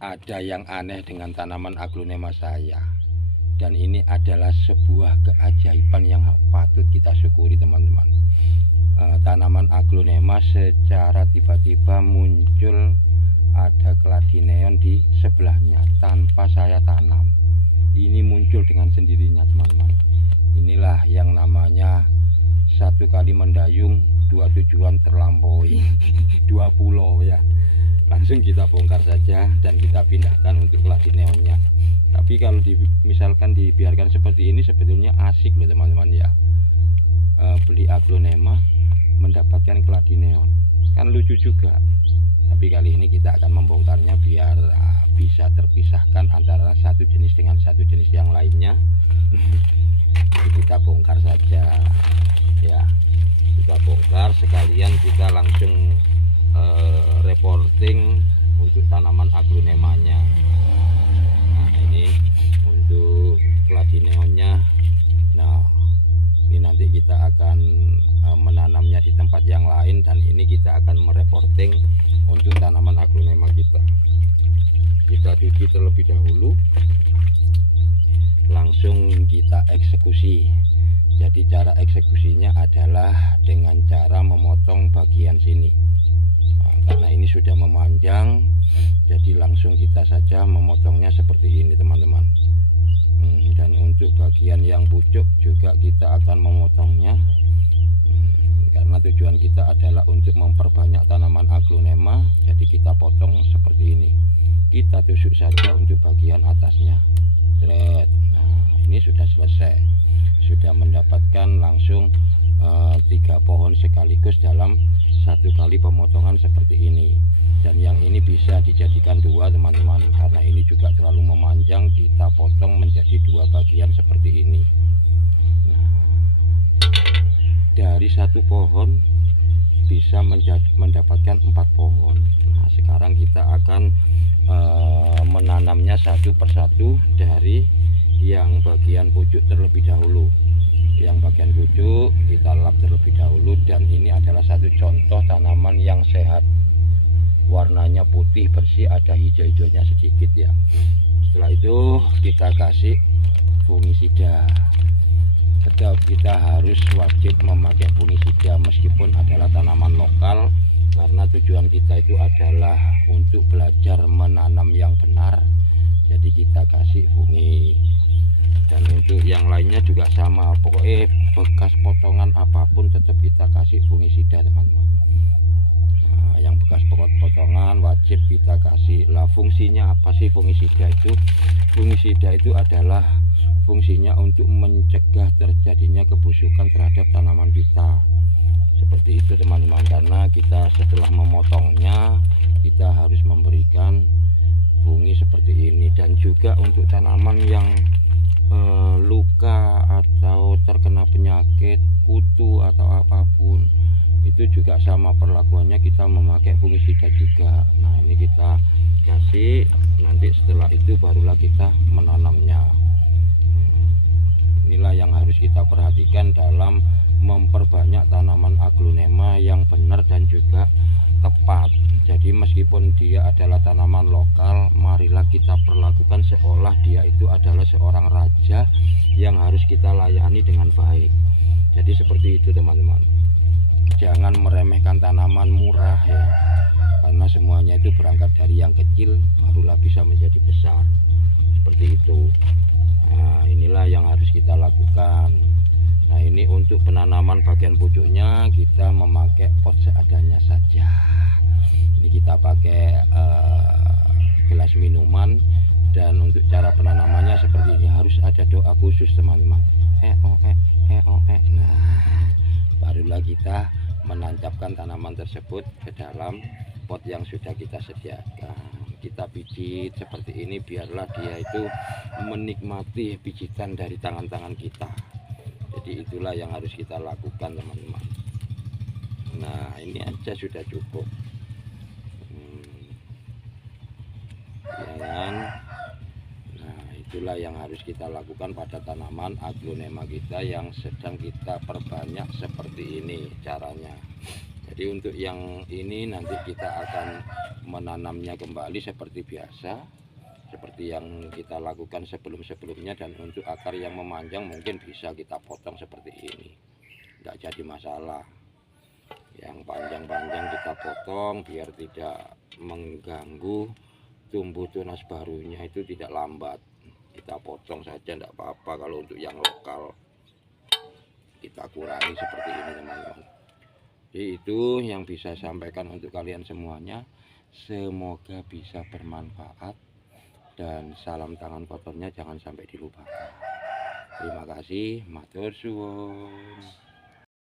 Ada yang aneh dengan tanaman aglonema saya, dan ini adalah sebuah keajaiban yang patut kita syukuri teman-teman. Tanaman aglonema secara tiba-tiba muncul, ada keladi neon di sebelahnya tanpa saya tanam. Ini muncul dengan sendirinya teman-teman. Inilah yang namanya satu kali mendayung dua tujuan terlampaui. Dua pulau ya. Langsung kita bongkar saja dan kita pindahkan untuk keladi neonnya. Tapi kalau misalkan dibiarkan seperti ini sebetulnya asik loh teman-teman ya. Beli aglonema mendapatkan keladi neon, kan lucu juga. Tapi kali ini kita akan membongkarnya biar bisa terpisahkan antara satu jenis dengan satu jenis yang lainnya. Jadi kita bongkar saja ya. Kita bongkar sekalian kita langsung reporting untuk tanaman aglonemanya. Nah ini untuk keladi neonnya. Nah ini nanti kita akan menanamnya di tempat yang lain, dan ini kita akan mereporting untuk tanaman aglonema kita. Kita cuci terlebih dahulu, langsung kita eksekusi. Jadi cara eksekusinya adalah dengan cara memotong bagian sini. Karena ini sudah memanjang, jadi langsung kita saja memotongnya seperti ini teman-teman. Dan untuk bagian yang pucuk juga kita akan memotongnya, karena tujuan kita adalah untuk memperbanyak tanaman aglonema. Jadi kita potong seperti ini, kita tusuk saja untuk bagian atasnya. Nah ini sudah selesai, sudah mendapatkan langsung 3 pohon sekaligus dalam satu kali pemotongan seperti ini. Dan yang ini bisa dijadikan 2 teman-teman, karena ini juga terlalu memanjang. Kita potong menjadi 2 bagian seperti ini. Nah, dari 1 pohon bisa mendapatkan 4 pohon. Nah sekarang kita akan menanamnya satu persatu dari yang bagian pucuk terlebih dahulu. Yang bagian pucuk kita lap terlebih dahulu, dan ini adalah satu contoh tanaman yang sehat. Warnanya putih bersih, ada hijau-hijaunya sedikit ya. Setelah itu kita kasih fungisida. Tetap kita harus wajib memakai fungisida meskipun adalah tanaman lokal, karena tujuan kita itu adalah untuk belajar menanam yang benar. Jadi kita kasih fungi. Dan untuk yang lainnya juga sama, pokoknya bekas potongan apapun tetap kita kasih fungisida teman-teman. Nah, yang bekas potongan wajib kita kasih. Lah fungsinya apa sih fungisida itu? Fungisida itu adalah fungsinya untuk mencegah terjadinya kebusukan terhadap tanaman kita. Seperti itu teman-teman, karena kita setelah memotongnya kita harus memberikan fungi seperti ini. Dan juga untuk tanaman yang luka atau terkena penyakit kutu atau apapun, itu juga sama perlakuannya, kita memakai fungisida juga. Nah ini kita kasih, nanti setelah itu barulah kita menanamnya. Inilah yang harus kita perhatikan dalam memperbanyak tanaman aglonema yang benar dan juga tepat. Jadi meskipun dia adalah tanaman lokal, marilah kita perlakukan seolah dia itu adalah seorang raja yang harus kita layani dengan baik. Jadi seperti itu teman-teman. Jangan meremehkan tanaman murah ya, karena semuanya itu berangkat dari yang kecil barulah bisa menjadi besar. Seperti itu. Nah inilah yang harus kita lakukan. Nah ini untuk penanaman bagian pucuknya kita memakai pot seadanya saja. Ini kita pakai gelas minuman, dan untuk cara penanamannya seperti ini, harus ada doa khusus teman-teman. Nah barulah kita menancapkan tanaman tersebut ke dalam pot yang sudah kita sediakan. Kita pijit seperti ini, biarlah dia itu menikmati pijitan dari tangan-tangan kita. Jadi itulah yang harus kita lakukan teman-teman. Nah ini aja sudah cukup. Nah itulah yang harus kita lakukan pada tanaman aglonema kita yang sedang kita perbanyak seperti ini caranya. Jadi untuk yang ini nanti kita akan menanamnya kembali seperti biasa, seperti yang kita lakukan sebelum-sebelumnya. Dan untuk akar yang memanjang mungkin bisa kita potong seperti ini, tidak jadi masalah. Yang panjang-panjang kita potong biar tidak mengganggu tumbuh tunas barunya, itu tidak lambat. Kita potong saja, tidak apa-apa. Kalau untuk yang lokal kita kurangi seperti ini teman-teman. Jadi itu yang bisa saya sampaikan untuk kalian semuanya. Semoga bisa bermanfaat, dan salam tangan kotornya jangan sampai dilupakan. Terima kasih, matur suwun.